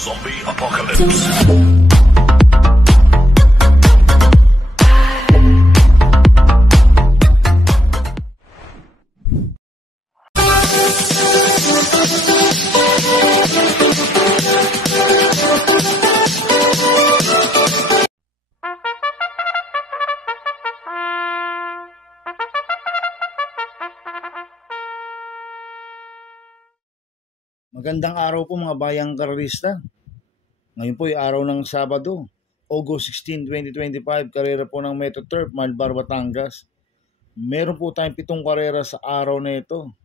Zombie Apocalypse. Magandang araw po mga bayang karerista. Ngayon po ay araw ng Sabado, August 16, 2025, karera po ng Metro Turf, Malbar, Batangas. Meron po tayong 7 karera sa araw na ito.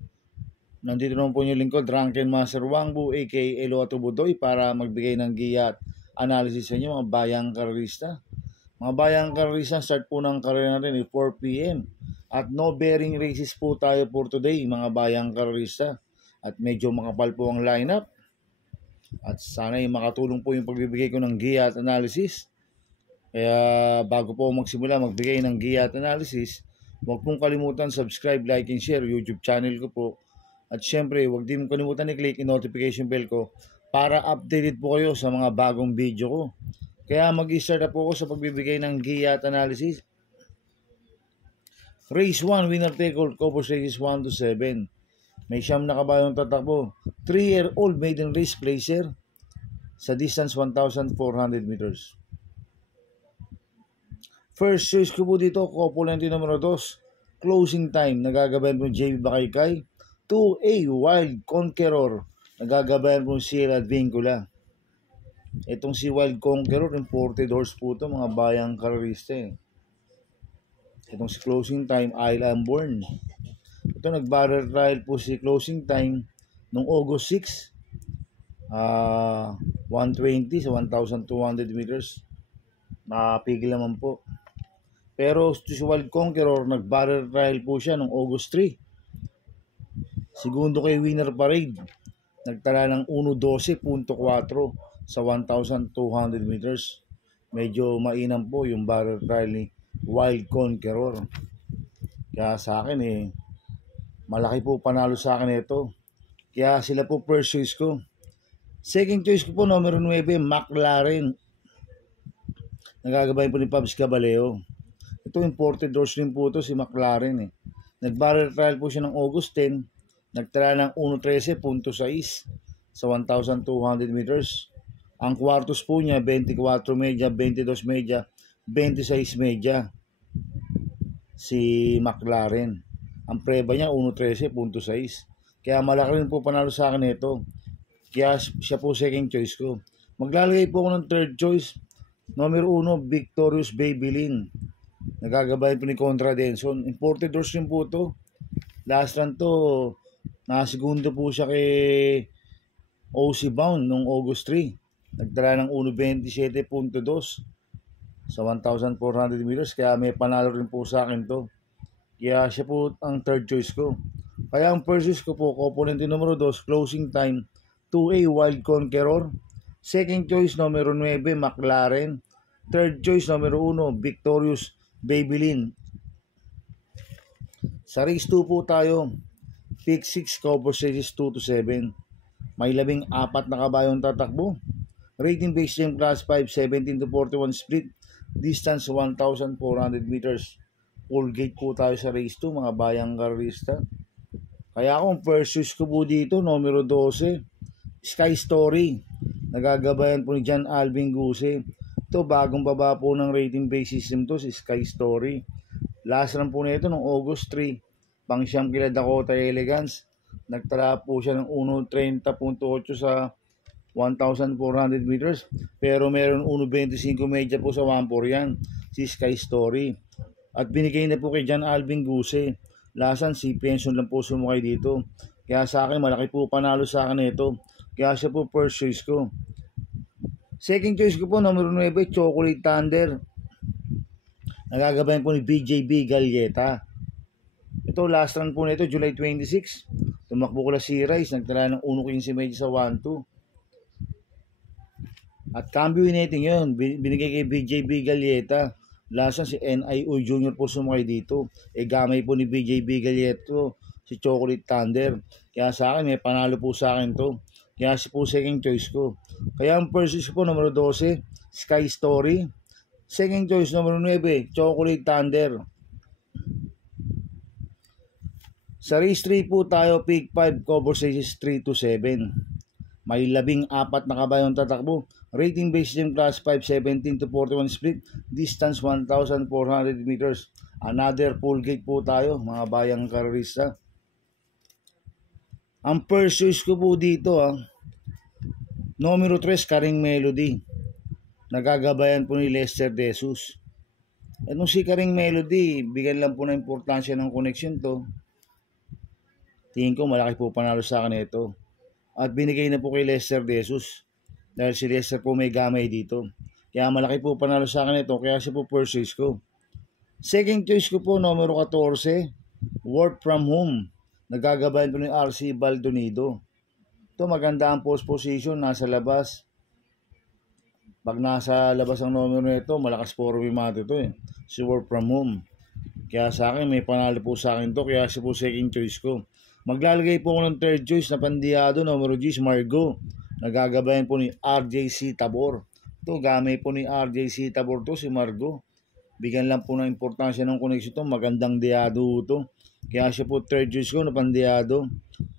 Nandito naman po yung lingkod, Drunken Master Wangbu, aka Eloato Budoy, para magbigay ng giya at analysis sa inyo mga bayang karerista. Mga bayang karerista, start po ng karera natin ay 4 p.m. At no bearing races po tayo for today mga bayang karerista. At medyo makapal po ang lineup. At sana ay makatulong po yung pagbibigay ko ng giya at analysis. Kaya bago po magsimula magbigay ng giya at analysis, huwag pong kalimutan subscribe, like, and share YouTube channel ko po. At syempre, huwag din kalimutan i-click yung notification bell ko para updated po kayo sa mga bagong video ko. Kaya mag-start na po ako sa pagbibigay ng giya at analysis. Race 1, winner take all, Cobos races 1 to 7. May siyam na kabayong tatakbo. 3-year-old maiden race placer sa distance 1,400 meters. First choice ko po dito, Copulente numero 2. Closing time, nagagabayan po JB Bakaykay. 2A, Wild Conqueror, nagagabayan po Sierra Advincula. Itong si Wild Conqueror, imported horse po ito, mga bayang karerista. Itong si Closing Time, Island Born. Ito, nag-barrel trial po si Closing Time noong August 6. 120 sa 1,200 meters. Napigil naman po. Pero si Wild Conqueror, nag-barrel trial po siya noong August 3. Segundo kay Winner Parade. Nagtala ng 1:12.4 sa 1,200 meters. Medyo mainam po yung barrel trial ni Wild Conqueror. Kaya sa akin malaki po panalo sa akin ito. Kaya sila po first choice ko. Second choice ko po, numero 9, McLaren. Nagagabayan po ni Pabs Caballeo. Ito, imported horse rin po ito, si McLaren. Nag-barrel trial po siya ng August 10. Nagtala ng 1:13.6 sa 1,200 meters. Ang kwartos po niya, 24 media, 22 media, 26 media. Si McLaren. Ang preba niya 1:13.6. Kaya malaki rin po panalo sa akin ito. Kaya siya po second choice ko. Maglalagay po ako ng third choice. Numero 1, Victorious Babylin. Nagagabayan po ni Contra Denson. Imported horse rin po ito. Last run to, nakasegundo po siya kay OC Bound noong August 3. Nagdala ng 1:27.2 sa 1,400 meters. Kaya may panalo rin po sa akin to. Kaya siya po ang third choice ko. Kaya ang first choice ko po, Copulente numero 2, Closing Time, 2A, Wild Conqueror. Second choice, numero 9, McLaren. Third choice, numero 1, Victorious Babylin. Sa race 2 po tayo, pick 6, Cobos races 2 to 7. May 14 na kabayong tatakbo. Rating based game class 5, 17 to 41 split. Distance 1,400 meters. Full gate po tayo sa race 2 mga bayang karerista. Kaya akong first choice ko po dito, numero 12, Sky Story. Nagagabayan po ni John Alvin Guse. Ito, bagong baba po ng rating base system to, si Sky Story. Last run po nito noong August 3, pang siyam kila Dakota Elegance. Nagtala po siya ng 1:30.8 sa 1,400 meters. Pero meron 1:25 media po sa 1-4 yan, si Sky Story. At binigay na po kay John Alvin Guse. Lasan si pension lang po sumakay dito. Kaya sa akin, malaki po panalo sa akin ito. Kaya siya po first choice ko. Second choice ko po, numero 9, Chocolate Thunder. Nagagabayan po ni BJB Galleta. Ito, last run po nito, July 26. Tumakbo ko na si Rice. Nagtala ng 1:15 medyo sa 1-2. At cambio natin yun. Binigay kay BJB Galleta. Lasa si NIO Junior po sumakay dito. Gamay po ni BJB Galleta si Chocolate Thunder. Kaya sa akin, may panalo po sa akin to. Kaya siya po second choice ko. Kaya ang first choice ko po, numero 12, Sky Story. Second choice, numero 9, Chocolate Thunder. Sa race 3 po tayo, pick 5, cover stages 3 to 7. May 14 na kabayong tatakbo. Rating based gym class 5, 17 to 41 split. Distance 1,400 meters. Another full gate po tayo, mga bayang karerista. Ang first choice ko po dito, numero 3, Karing Melody. Nagagabayan po ni Lester De Jesus. Nung si Karing Melody, bigyan lang po na importansya ng connection to. Tingin ko malaki po panalo sa akin ito. At binigay na po kay Lester De Jesus. Dahil si Lester po may gamay dito. Kaya malaki po panalo sa akin ito. Kaya siya po first choice ko. Second choice ko po, numero 14, Work From Home. Nagagabayan po ni RC Baldonido. Ito maganda ang post position, nasa labas. Pag nasa labas ang numero nito, malakas po rumimato ito Si Work From Home. Kaya sa akin, may panalo po sa akin to. Kaya siya po second choice ko. Maglalagay po ako ng third choice na pandiyado, numero 10, Margo. Nagagabayan po ni RJC Tabor. Ito, gamay po ni RJC Tabor to, si Margo. Bigyan lang po ng importansya ng connection to. Magandang diado to. Kaya siya po third choice ko na pandiyado.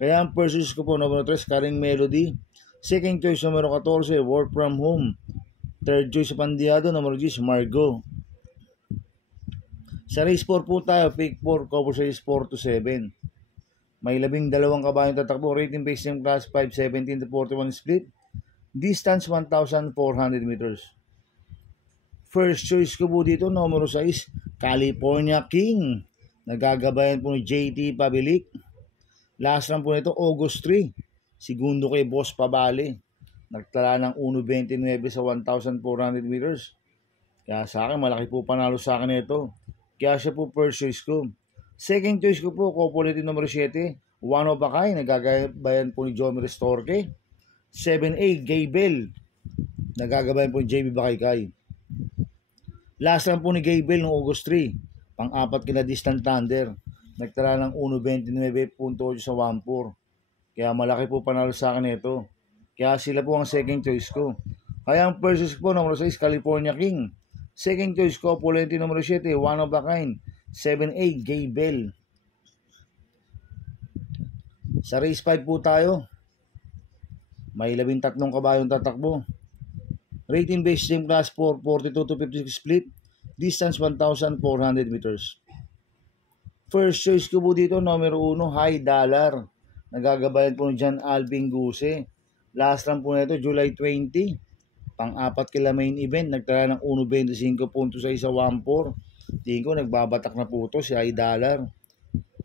Kaya ang first choice ko po, numero 3, Karing Melody. Second choice, numero 14, Work From Home. Third choice sa pandiyado, numero 10, Margo. Sa race 4 po tayo, pick 4, cover size 4 to 7. May 12 kabayong tatakbo. Rating based gym class 5, 17 to 41 split. Distance 1,400 meters. First choice ko po dito, numero 6, California King. Nagagabayan po ni JT Pabilik. Last run po nito, August 3. Segundo kay Boss Pabale. Nagtala ng 1.29 sa 1,400 meters. Kaya sa akin, malaki po panalo sa akin ito. Kaya siya po first choice ko. Second choice ko po, Copoliti numero 7, One of a Kind. Nagagabayan po ni Jomi Restorque. 7A, Gaybel. Nagagabayan po ni JB Bakaykay. Last run po ni Gaybel noong August 3. Pang-apat kina Distant Thunder. Nagtala ng 1.29.8 sa 1.4. Kaya malaki po panalo sa akin ito. Kaya sila po ang second choice ko. Kaya ang first choice po, numero 6, California King. Second choice ko, Copoliti numero 7, One of a Kind. 7A, Gaybel. Sa race 5 po tayo. May 13 kabayong tatakbo. Rating based gym class 4, 42 to 56 split. Distance 1,400 meters. First choice ko po dito, numero 1, High Dollar. Nagagabayan po ni John Alvin Guse. Last run po nito, July 20. Pang-apat kila main event. Nagtala ng 1.25 sa 1.4. Tingin ko nagbabatak na po ito si High Dollar.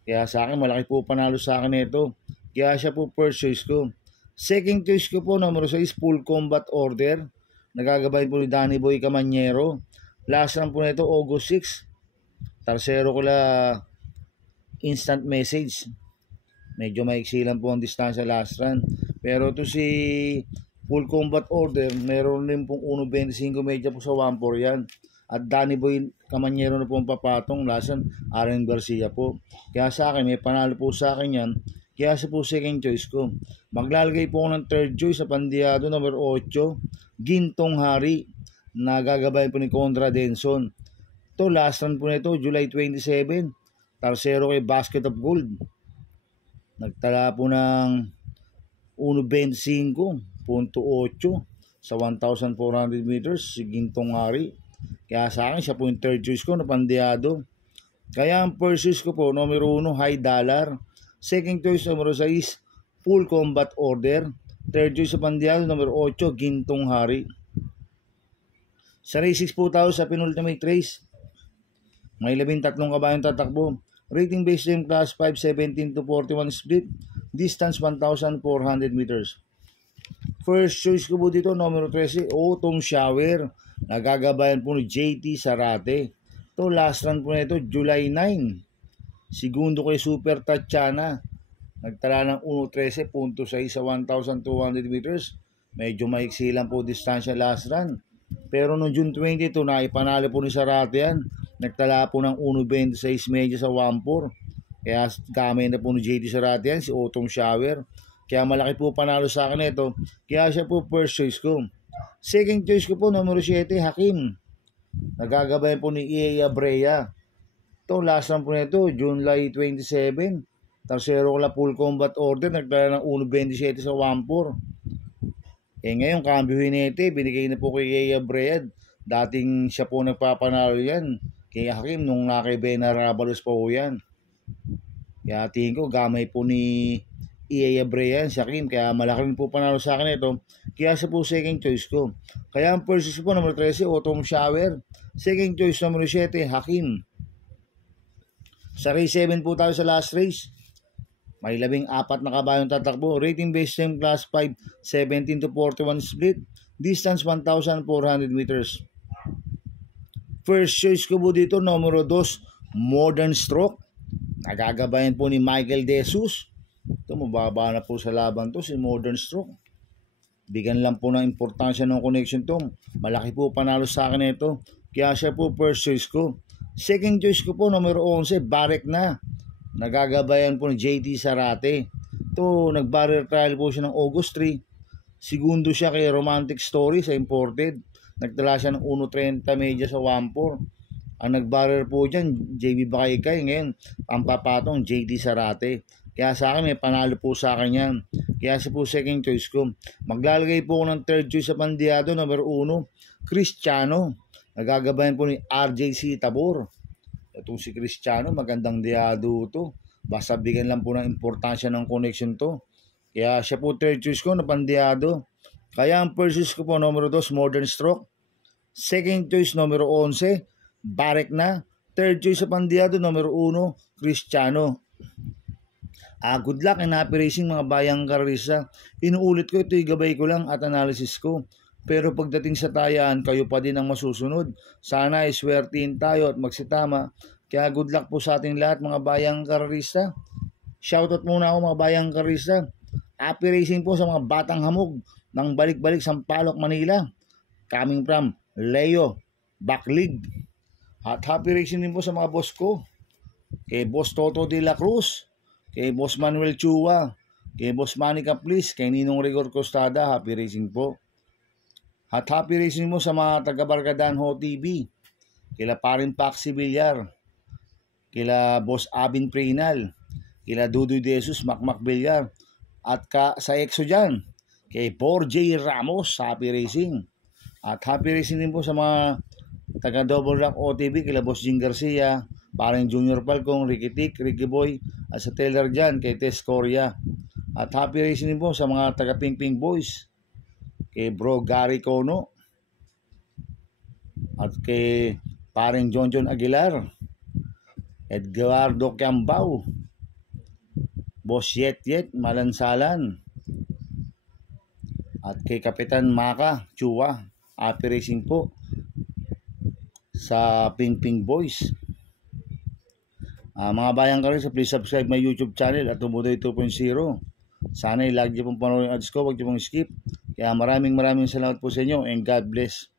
Kaya sa akin, malaki po panalo sa akin ito. Kaya siya po first choice ko. Second choice ko po, numero 6, Full Combat Order. Nagagabayan po ni Danny Boy Camanyero. Last run po nito, August 6. Tarsero ko instant message. Medyo maiksi lang po ang distansya last run. Pero to si Full Combat Order, meron rin pong 1.25 medya po sa 1.4 yan. At Danny Boy Camanyero na po ang papatong. Last run, Aaron Garcia po. Kaya sa akin, may panalo po sa akin yan. Kaya siya po second choice ko. Maglalagay po ako ng third choice sa pandiyado number 8, Gintong Hari. Nagagabayan po ni Conrad Denson. Ito, last run po nito, July 27. Tarsero kay Basket of Gold. Nagtala po ng 1.25.8 sa 1,400 meters si Gintong Hari. Kaya sa akin, siya po yung third choice ko na pandiyado. Kaya ang first choice ko po, numero 1, High Dollar. Second choice, numero 6, Full Combat Order. Third choice sa pandiyado, numero 8, Gintong Hari. Sa race 6 po tayo sa penultimate race. May 13 kabayong tatakbo. Rating based gym class 5, 17 to 41 split. Distance 1,400 meters. First choice ko po dito, numero 13, Autumn Shower. Nagagabayan po ni JT Sarate. Ito, last run po nito, July 9. Segundo kay Super Tatiana. Nagtala ng 1.13.6 sa 1,200 meters. Medyo maiksi lang po distansya last run. Pero noong June 22, naipanalo po ni Sarate yan. Nagtala po ng 1.26 medya sa 1.4. Kaya gamay na po ni JT Sarate yan, si Autumn Shower. Kaya malaki po panalo sa akin ito. Kaya siya po first choice ko. Second choice ko po, numero 7, Hakim. Nagagabayan po ni EA Abrea. Ito, last lang po nito, July 27. Tarsero ko la full combat order, nagdala ng 1.27 sa 1.4. Ngayon, cambio hinete, binigay na po kay EA Abrea. Dating siya po nagpapanalo yan. Kay Hakim, nung nakay Benarabalos po yan. Kaya tingin ko, gamay po ni EA Abrea yan, si Hakim. Kaya malaki rin po panalo sa akin ito. Kaya siya po second choice ko. Kaya ang first choice po, number 13, Autumn Shower. Second choice, number 7, Hakim. Sa race 7 po tayo sa last race. May 14 na kabayong tatakbo. Rating based time class 5, 17 to 41 split. Distance 1,400 meters. First choice ko po dito, numero 2, Modern Stroke. Nagagabayan po ni Michael De Jesus. Ito, mababa na po sa laban to si Modern Stroke. Bigyan lang po ng importansya ng connection to. Malaki po panalo sa akin ito. Kaya siya po first choice ko. Second choice ko po, numero 11, Barek na. Nagagabayan po ni JT Sarate. Ito, nag-barrier trial po siya ng August 3. Segundo siya kay Romantic Story sa imported. Nagtala siya ng 1.30 media sa 1.4. Ang nag-barrier po dyan, JB Bakaykay. Ngayon, ang papatong JT Sarate. Kaya sa akin, may panalo po sa akin yan. Kaya siya po second choice ko. Maglalagay po ako ng third choice sa pandiyado, numero 1, Cristiano. Nagagabayan po ni RJC Tabor. Itong si Cristiano, magandang diado to. Basta bigyan lang po ng importansya ng connection to. Kaya siya po third choice ko na pandiyado. Kaya ang first choice ko po, numero 2, Modern Stroke. Second choice, numero 11, Barek na. Third choice sa pandiyado, numero 1, Cristiano. Good luck and happy racing mga bayang karisa. Inuulit ko, ito'y gabay ko lang at analysis ko. Pero pagdating sa tayaan, kayo pa din ang masusunod. Sana ay swertihin tayo at magsitama. Kaya good luck po sa ating lahat mga bayang karista. Shoutout muna ako mga bayang karista. Happy racing po sa mga batang hamog ng balik-balik Sampaloc, Manila. Coming from Leo Backlig. At happy racing din po sa mga boss ko. Kay Boss Toto de la Cruz. Kay Boss Manuel Chua. Kay Boss Manny Caplis. Kay Ninong Rigor Costada. Happy racing po. At happy racing mo sa mga taga-Barkadahan Ho TV. Kila Parin Paxi Villar. Kila Boss Abin Prinal. Kila Dudoy De Jesus, Macmac Villar. At sa EXO dyan, kay Borjay Ramos, happy racing. At happy racing din po sa mga taga-Double Rock OTV, kila Boss Jing Garcia, Paring Junior Falcong, Ricky Tick, Ricky Boy, at sa Taylor dyan, kay Tess Coria. At happy racing din po sa mga taga-Ping Ping Boys, kay Bro Gary Cono, at kay Paring John Aguilar, Edgardo Cambao, Boss Yet Malansalan, at kay Kapitan Maka Chua. Happy racing po sa Ping Ping Boys. Mga bayang karisa, please subscribe my YouTube channel at Tumuday 2.0. Sana i-like niyo pong panoorin yung ads ko, huwag niyo pong skip. Kaya maraming salamat po sa inyo and God bless.